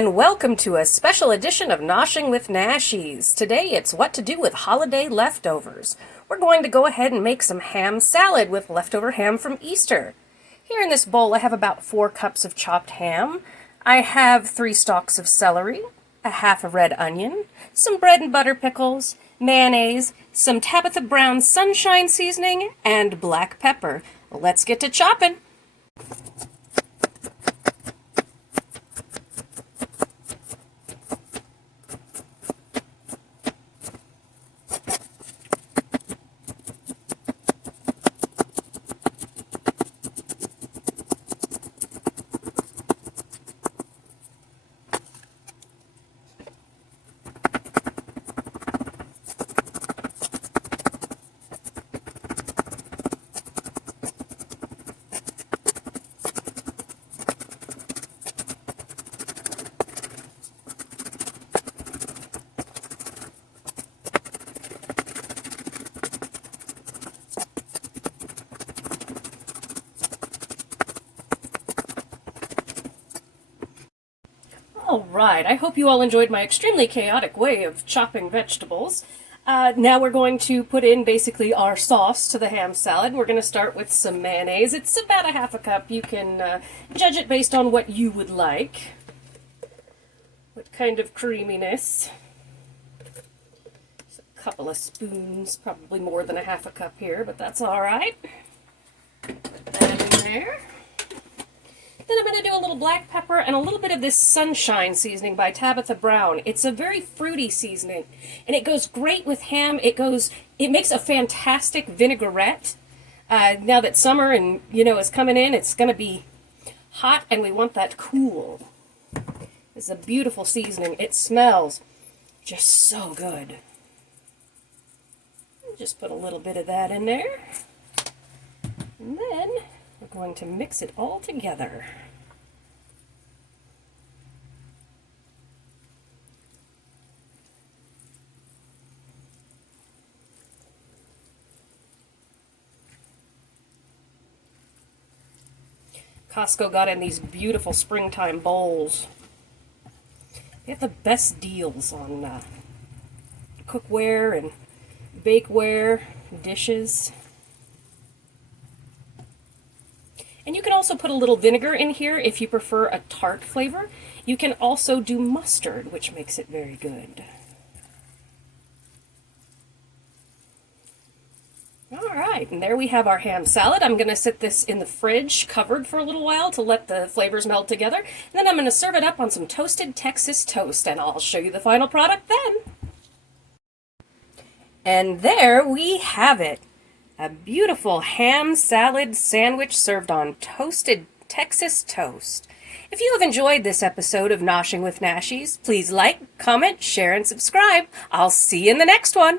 and welcome to a special edition of Noshing with Nashies. Today it's what to do with holiday leftovers. We're going to go ahead and make some ham salad with leftover ham from Easter. Here in this bowl I have about 4 cups of chopped ham. I have 3 stalks of celery, a half a red onion, some bread and butter pickles, mayonnaise, some Tabitha Brown sunshine seasoning, and black pepper. Let's get to chopping. Alright, I hope you all enjoyed my extremely chaotic way of chopping vegetables. Now we're going to put in basically our sauce to the ham salad. We're going to start with some mayonnaise. It's about a half a cup. You can judge it based on what you would like. What kind of creaminess. Just a couple of spoons, probably more than a half a cup here, but that's alright. Put that in there. Then I'm going to do a little black pepper and a little bit of this sunshine seasoning by Tabitha Brown. It's a very fruity seasoning, and it goes great with ham. It makes a fantastic vinaigrette. Now that summer and is coming in, it's going to be hot, and we want that cool. It's a beautiful seasoning. It smells just so good. Just put a little bit of that in there, and then we're going to mix it all together. Costco got in these beautiful springtime bowls. They have the best deals on cookware and bakeware, dishes. And you can also put a little vinegar in here if you prefer a tart flavor. You can also do mustard, which makes it very good. Alright, and there we have our ham salad. I'm going to sit this in the fridge covered for a little while to let the flavors meld together. And then I'm going to serve it up on some toasted Texas toast, and I'll show you the final product then. And there we have it. A beautiful ham salad sandwich served on toasted Texas toast. If you have enjoyed this episode of Noshing with Nashies, please like, comment, share, and subscribe. I'll see you in the next one.